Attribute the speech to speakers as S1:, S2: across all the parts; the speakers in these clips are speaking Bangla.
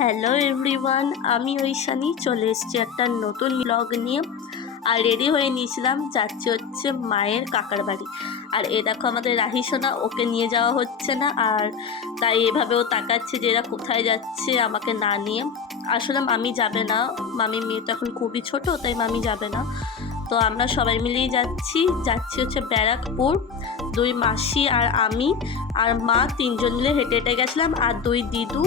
S1: হ্যালো এভরিওয়ান আমি ঐশানি। চলে এসেছি একটা নতুন ব্লগ নিয়ে। আর রেডি হয়ে নিয়েছিলাম, যাচ্ছি হচ্ছে মায়ের কাকার বাড়ি। আর এ দেখো আমাদের রাহি সোনা, ওকে নিয়ে যাওয়া হচ্ছে না। আর তাই এভাবেও তাকাচ্ছে যে এরা কোথায় যাচ্ছে আমাকে না নিয়ে। আসলে মামি যাবে না। মামি মেয়ে তো এখন খুবই ছোট, তাই মামি যাবে না। তো আমরা সবাই মিলেই যাচ্ছি। যাচ্ছি হচ্ছে ব্যারাকপুর। দুই মাসি আর আমি। আর মা তিনজন মিলে হেঁটে হেঁটে গেছিলাম। আর দুই দিদু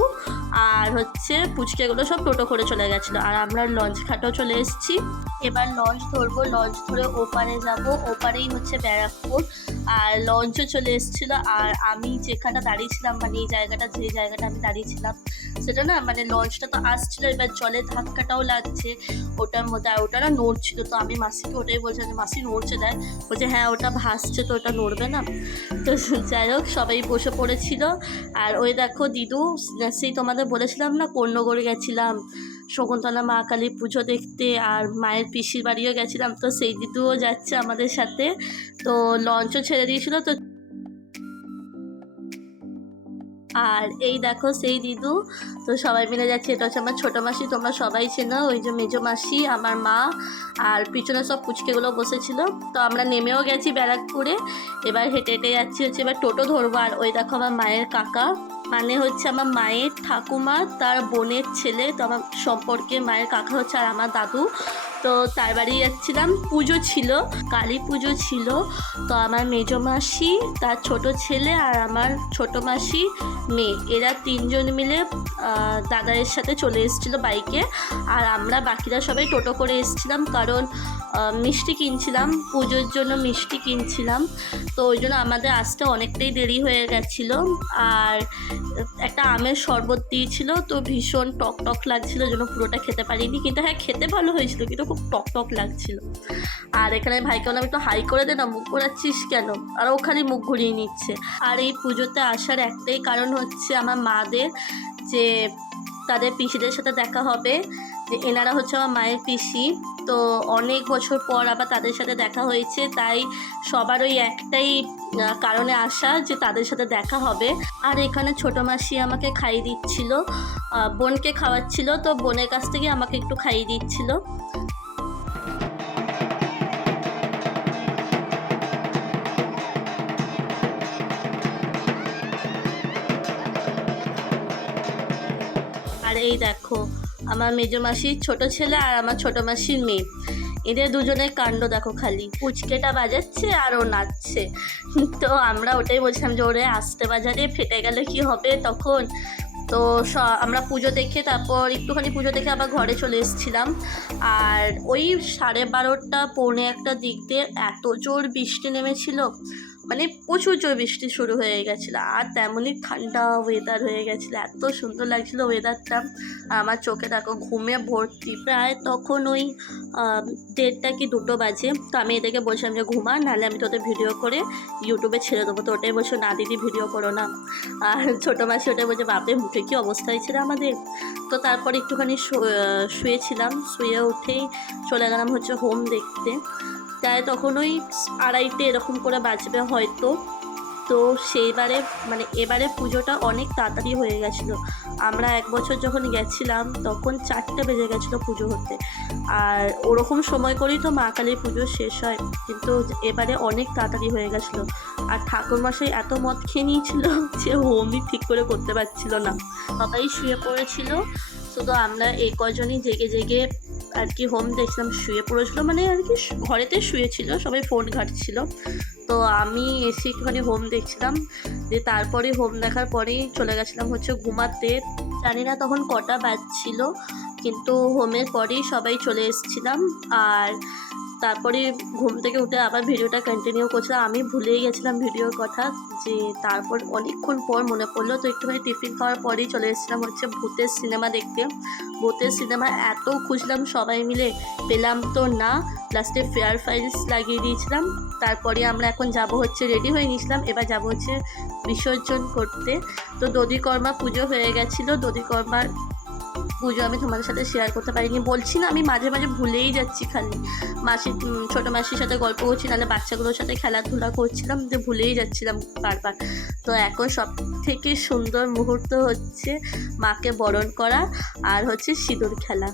S1: আর হচ্ছে পুচকেগুলো সব টোটো করে চলে গেছিল। আর আমরা লঞ্চ ঘাটেও চলে এসেছি। এবার লঞ্চ ধরবো, লঞ্চ ধরে ওপারে যাব। ওপারেই হচ্ছে ব্যারাকপুর। আর লঞ্চও চলে এসেছিল। আর আমি যেখানে দাঁড়িয়েছিলাম মানে এই জায়গাটা, যে জায়গাটা আমি দাঁড়িয়েছিলাম, সেটা না মানে লঞ্চটা তো আসছিল, এবার জলের ধাক্কাটাও লাগছে। ওটার মধ্যে, আর ওটা না নড়ছিল। তো আমি মাসিকে ওটাই বলছিলাম যে, মাসি, নড়ছে দেয় বলছে হ্যাঁ ওটা ভাসছে, তো ওটা নড়বে না। তো যাই হোক, সবাই বসে পড়েছিল। আর ওই দেখো, দিদু সেই তোমাদের বলেছিলাম না কর্ণগড় গেছিলাম, শকুন্তলা মা কালী পুজো দেখতে আর মায়ের পিসির বাড়িও গেছিলাম, তো সেই দিদুও যাচ্ছে আমাদের সাথে, তো লঞ্চও ছেড়ে দিয়েছিল, তো আর এই দেখো সেই দিদু, তো সবাই মিলে যাচ্ছে, এটা হচ্ছে আমার ছোটো মাসি, তোমরা সবাই চেনো, ওই যে মেজো মাসি, আমার মা, আর পিছনে সব পুচকেগুলো বসেছিল, তো আমরা নেমেও গেছি ব্যারাকপুরে, এবার হেঁটে হেঁটে যাচ্ছি, হচ্ছে এবার টোটো ধরবো, আর ওই দেখো আমার মায়ের কাকা মানে হচ্ছে আমার মায়ের ঠাকুমা, তার বোনের ছেলে, তো আমার সম্পর্কে মায়ের কাকা হচ্ছে আর আমার দাদু। তো তার বাড়ি যাচ্ছিলাম, পুজো ছিল, কালী পুজো ছিল। তো আমার মেজো মাসি, তার ছোট ছেলে আর আমার ছোট মাসি মেয়ে, এরা তিনজন মিলে দাদাদের সাথে চলে এসেছিল বাইকে। আর আমরা বাকিরা সবাই টোটো করে এসেছিলাম, কারণ মিষ্টি কিনছিলাম, পুজোর জন্য মিষ্টি কিনছিলাম। তো ওই জন্য আমাদের আসতে অনেকটাই দেরি হয়ে গেছিল। আর একটা আমের শরবত দিয়েছিল, তো ভীষণ টক টক লাগছিল জন্য পুরোটা খেতে পারিনি। কিন্তু হ্যাঁ খেতে ভালো হয়েছিল, কিন্তু খুব টক টক লাগছিল। আর এখানে ভাইকে বললাম একটু হাই করে দে না, মুখ ঘোরাচ্ছিস কেন? আর ও খালি মুখ ঘুরিয়ে নিচ্ছে। আর এই পুজোতে আসার একটাই কারণ হচ্ছে আমার মাদের যে তাদের পিসিদের সাথে দেখা হবে যে এনারা হচ্ছে আমার মায়ের পিসি। তো অনেক বছর পর আবার তাদের সাথে দেখা হয়েছে, তাই সবার ওই একটাই কারণে আসা যে তাদের সাথে দেখা হবে। আর এখানে ছোটো মাসি আমাকে খাইয়ে দিচ্ছিল বোনকে খাওয়াচ্ছিল, তো বোনের কাছ থেকে আমাকে একটু খাইয়ে দিচ্ছিল। আর এই দেখো আমার মেজো মাসির ছোট ছেলে আর আমার ছোট মাসির মেয়ে। এদের দুজনের কাণ্ড দেখো খালি। পুচকেটা বাজাচ্ছে আর ও নাচছে। তো আমরা ওটাই বলছিলাম যে ওরে আসতে বাজারে ফেটে গেলে কি হবে তখন? তো স- আমরা পুজো দেখে তারপর একটুখানি পুজো দেখে আবার ঘরে চলে এসেছিলাম। আর ওই সাড়ে বারোটা পৌনে একটা দিক দিয়ে এত জোর বৃষ্টি নেমেছিল। মানে প্রচুর জোর বৃষ্টি শুরু হয়ে গেছিল, আর তেমনই ঠান্ডা ওয়েদার হয়ে গেছিল, এত সুন্দর লাগছিল ওয়েদারটা আমার চোখে দেখো ঘুমে ভর্তি, প্রায় তখন ওই দেড়টা কি দুটো বাজে। তো আমি এদেরকে বলছিলাম যে ঘুমা, নাহলে আমি তোদের ভিডিও করে ইউটিউবে ছেড়ে দেবো। তো ওটাই বলছো, না দিদি ভিডিও করো না। আর ছোটো মাসি ওটাই বলছে, বাপরে, মুখে কী অবস্থা হয়েছিল আমাদের? তো তারপর একটুখানি শুয়েছিলাম, শুয়ে উঠেই চলে গেলাম হচ্ছে হোম দেখতে। তাই তখন ওই আড়াইটে এরকম করে বাজবে হয়তো। তো সেইবারে মানে এবারে পুজোটা অনেক তাড়াতাড়ি হয়ে গেছিল। আমরা এক বছর যখন গেছিলাম, তখন চারটে বেজে গেছিল পুজো হতে। আর ওরকম সময় করেই তো মা কালীর পুজো শেষ হয়, কিন্তু এবারে অনেক তাড়াতাড়ি হয়ে গেছিল। আর ঠাকুর মশাই এত মদ খেয়ে নিয়েছিল যে হোমই ঠিক করে করতে পারছিল না। সবাই শুয়ে পড়েছিল, শুধু আমরা এই কজনই জেগে জেগে আর কি হোম দেখছিলাম, শুয়ে পড়েছিল। মানে আর কি ঘরেতে শুয়েছিল, সবাই ফোন ঘাটছিল। তো আমি এসে একটুখানি হোম দেখছিলাম। যে তারপরে হোম দেখার পরেই চলে গেছিলাম হচ্ছে ঘুমাতে। জানি না তখন কটা বাজছিল, কিন্তু হোমের পরেই সবাই চলে এসেছিলাম। আর তারপরে ঘুম থেকে উঠে আবার ভিডিওটা কন্টিনিউ করছিলাম। আমি ভুলেই গেছিলাম ভিডিওর কথা যে তারপর অনেকক্ষণ পর মনে পড়ল, তো একটুখানি টিফিন খাওয়ার পরেই চলে এসেছিলাম হচ্ছে ভূতের সিনেমা দেখতে। ভূতের সিনেমা এত খুঁজলাম সবাই মিলে। পেলাম তো না লাস্টে ফেয়ার ফাইলস লাগিয়ে দিয়েছিলাম। তারপরে আমরা এখন যাব হচ্ছে রেডি হয়ে নিয়েছিলাম। এবার যাব হচ্ছে বিসর্জন করতে। তো দধিকর্মা পুজো হয়ে গেছিল। দধিকর্মার পুজো আমি তোমাদের সাথে শেয়ার করতে পারিনি। বলছি না, আমি মাঝে মাঝে ভুলেই যাচ্ছি খালি। মাসি ছোটো মাসির সাথে গল্প করছি, নাহলে বাচ্চাগুলোর সাথে খেলাধুলা করছিলাম, যে ভুলেই যাচ্ছিলাম বারবার। তো এখন সব থেকে সুন্দর মুহূর্ত হচ্ছে মাকে বরণ করা আর হচ্ছে সিঁদুর খেলা।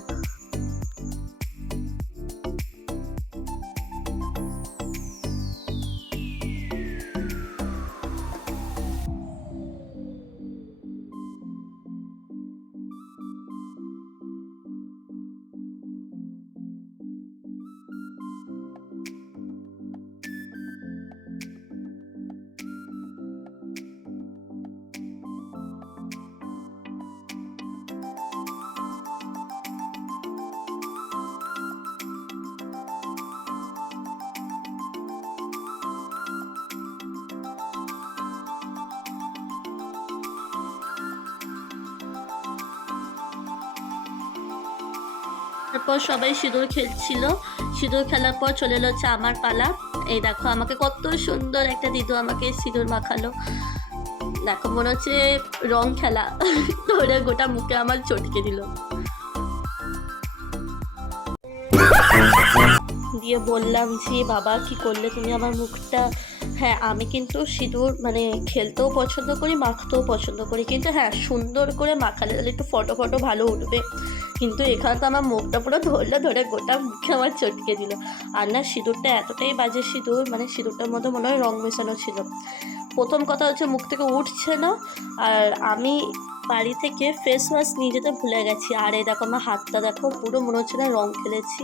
S1: তারপর সবাই সিঁদুর খেলছিল। সিঁদুর খেলার পর চলে এলো হচ্ছে আমার পালা। এই দেখো, আমাকে কত সুন্দর একটা দিদু আমাকে সিঁদুর মাখালো। দেখো, মনে হচ্ছে রং খেলা। ধরে গোটা মুখে আমার চটকে দিল। দিয়ে বললাম যে বাবা, কি করলে তুমি আমার মুখটা? হ্যাঁ আমি কিন্তু সিঁদুর মানে খেলতেও পছন্দ করি, মাখতেও পছন্দ করি। কিন্তু হ্যাঁ সুন্দর করে মাখালে তাহলে একটু ফটো ফটো ভালো উঠবে। কিন্তু এখানে তো আমার মুখটা পুরো ধরলে ধরে গোটা মুখে আমার চটকে দিল। আর না, সিঁদুরটা এতটাই বাজে সিঁদুর মানে সিঁদুরটার মধ্যে মনে হয় রং মেশানো ছিল। প্রথম কথা হচ্ছে মুখ থেকে উঠছে না, আর আমি বাড়ি থেকে ফেস ওয়াশ নিয়ে যেতে ভুলে গেছি। আর এই দেখো, আমার হাতটা দেখো, পুরো মনে হচ্ছে না রং খেলেছি।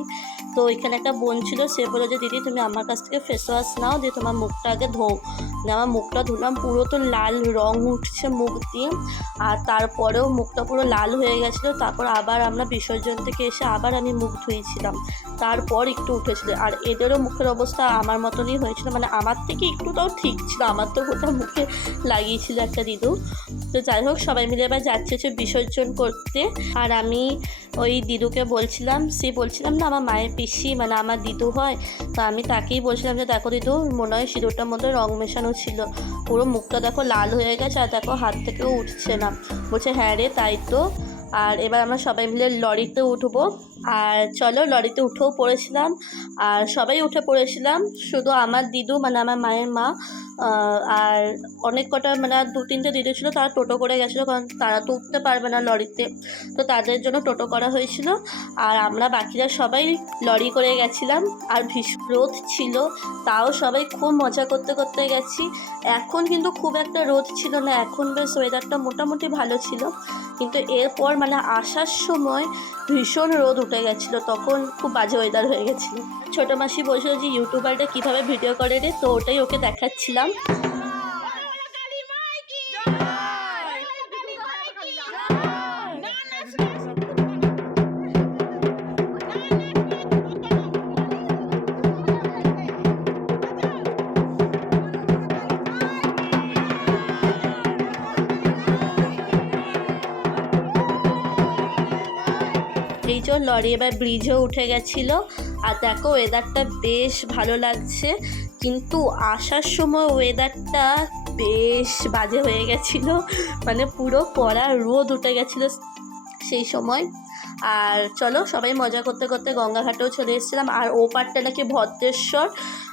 S1: তো এখানে একটা বোন ছিল, সে বলল যে, দিদি, তুমি আমার কাছ থেকে ফেস ওয়াশ নাও, দিয়ে তোমার মুখটা আগে ধোও দিয়ে আমার মুখটা ধুলাম, পুরো তো লাল রং উঠছে মুখ দিয়ে। আর তারপরেও মুখটা পুরো লাল হয়ে গেছিল। তারপর আবার আমরা বিসর্জন থেকে এসে আবার আমি মুখ ধুয়েছিলাম। তারপর একটু উঠেছিল। আর এদেরও মুখের অবস্থা আমার মতনই হয়েছিল। মানে আমার থেকে একটু তাও ঠিক ছিল। আমার তো গোটা মুখে লাগিয়েছিল একটা দিদু। তো যাই হোক, সবাই মিলে এবার যাচ্ছে হচ্ছে বিসর্জন করতে। আর আমি ওই দিদুকে বলছিলাম, সে বলছিলাম না, আমার মায়ের পিসি মানে আমার দিদু হয়। তো আমি তাকেই বলছিলাম যে, দেখো দিদু, মনে হয় সিঁদুরটার মধ্যে রং মেশানো ছিল। পুরো মুখটা দেখো লাল হয়ে গেছে আর দেখো হাত থেকেও উঠছে না। বলছে হ্যাঁ রে, তাই তো। আর এবার আমরা সবাই মিলে লরিতে উঠবো। আর চলো, লরিতে উঠেও পড়েছিলাম। আর সবাই উঠে পড়েছিলাম। শুধু আমার দিদু মানে আমার মায়ের মা। আর অনেক কটা মানে দু তিনটে দিদি ছিল, তারা টোটো করে গেছিল কারণ তারা তো উঠতে পারবে না লরিতে। তো তাদের জন্য টোটো করা হয়েছিল। আর আমরা বাকিরা সবাই লরি করে গেছিলাম। আর ভীষণ রোদ ছিল, তাও সবাই খুব মজা করতে করতে গেছি। এখন কিন্তু খুব একটা রোদ ছিল না, এখন বেশ ওয়েদারটা মোটামুটি ভালো ছিল। কিন্তু এরপর মানে আসার সময় ভীষণ রোদ উঠে গেছিল, তখন খুব বাজে ওয়েদার হয়ে গেছিল। ছোটো মাসি বলছিল যে ইউটিউবারটা কীভাবে ভিডিও করে রে? তো ওটাই ওকে দেখাচ্ছিলাম। এই যে লরি এবার ব্রিজেও উঠে গেছিল। আর দেখো ওয়েদারটা বেশ ভালো লাগছে। কিন্তু আসার সময় ওয়েদারটা বেশ বাজে হয়ে গেছিল। মানে পুরো কড়া রোদ উঠে গেছিল সেই সময়। আর চলো সবাই মজা করতে করতে গঙ্গাঘাটেও চলে এসেছিলাম। আর ও পারটা নাকি ভদ্রেশ্বর।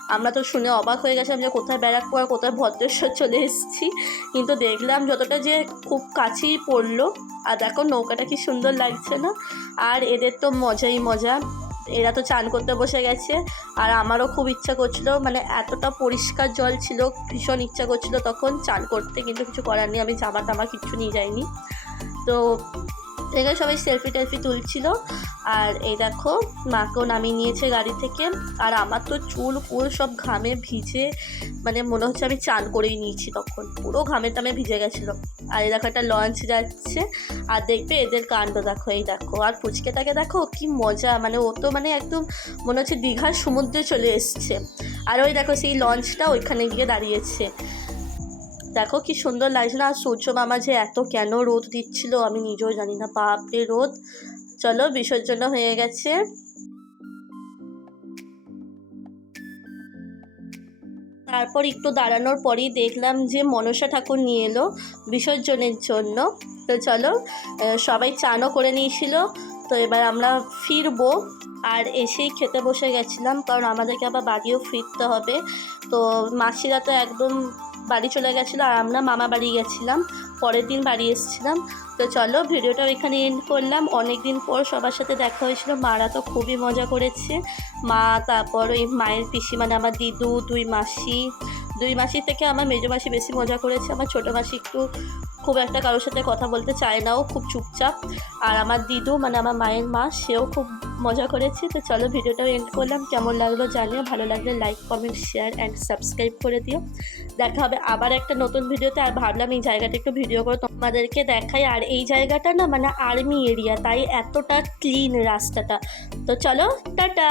S1: আমরা তো শুনে অবাক হয়ে গেছিলাম যে কোথায় ব্যারাকপুর আর কোথায় ভদ্রেশ্বর চলে এসেছি। কিন্তু দেখলাম যতটা যে খুব কাছেই পড়ল। আর দেখো নৌকাটা কি সুন্দর লাগছে না। আর এদের তো মজাই মজা। এরা তো চান করতে বসে গেছে। আর আমারও খুব ইচ্ছা করছিল মানে এতটা পরিষ্কার জল ছিল, ভীষণ ইচ্ছা করছিল তখন। চান করতে কিন্তু কিছু করার নেই, আমি জামা টামা কিচ্ছু নিয়ে যাইনি। তো এখানে সবাই সেলফি টেলফি তুলছিল। আর এই দেখো, মাকেও নামিয়ে নিয়েছে গাড়ি থেকে। আর আমার তো চুল ফুল সব ঘামে ভিজে মানে মনে হচ্ছে আমি চান করেই নিয়েছি তখন। পুরো ঘামে টামে ভিজে গেছিল। আর এই দেখো, একটা লঞ্চ যাচ্ছে। আর দেখবে এদের কাণ্ড, দেখো, এই দেখো। আর পুচকেটাকে দেখো কি মজা মানে ও তো মানে একদম মনে হচ্ছে দীঘার সমুদ্রে চলে এসছে। আর ওই দেখো, সেই লঞ্চটা ওইখানে গিয়ে দাঁড়িয়েছে। দেখো কি সুন্দর লাগছে না? আর সূর্য মামা যে এত কেন রোদ দিচ্ছিল, আমি নিজেও জানি না। বাপরে রোদ। চলো বিসর্জন হয়ে গেছে। তারপর একটু দাঁড়ানোর পরেই দেখলাম যে মনসা ঠাকুর নিয়ে এলো বিসর্জনের জন্য। তো চলো সবাই চানও করে নিয়েছিল। তো এবার আমরা ফিরবো। আর এসেই খেতে বসে গেছিলাম, কারণ আমাদেরকে আবার বাড়িও ফিরতে হবে। তো মাসিরা তো একদম বাড়ি চলে গেছিল আর আমরা মামা বাড়ি গেছিলাম। পরের দিন বাড়ি এসেছিলাম। তো চলো ভিডিওটা এখানে এন্ড করলাম। অনেক দিন পর সবার সাথে দেখা হয়েছিল। মারা তো খুবই মজা করেছে। মা, তারপর ওই মায়ের পিসি মানে আমার দিদু, দুই মাসি। দুই মাসি থেকে আমার মেজো মাসি বেশি মজা করেছে। আমার ছোটো মাসি একটু খুব একটা কারোর সাথে কথা বলতে চায় না, ও খুব চুপচাপ। আর আমার দিদু মানে আমার মায়ের মা, সেও খুব মজা করেছে। তো চলো ভিডিওটাও এন্ড করলাম। কেমন লাগল জানিও। ভালো লাগলে like comment share and subscribe করে দিও। দেখা হবে আবার একটা নতুন ভিডিওতে। আর ভাবলাম এই জায়গাটা একটু ভিডিও করে তোমাদেরকে দেখাই। আর এই জায়গাটা না মানে আর্মি এরিয়া তাই এতটা ক্লিন রাস্তাটা। তো চলো, টাটা!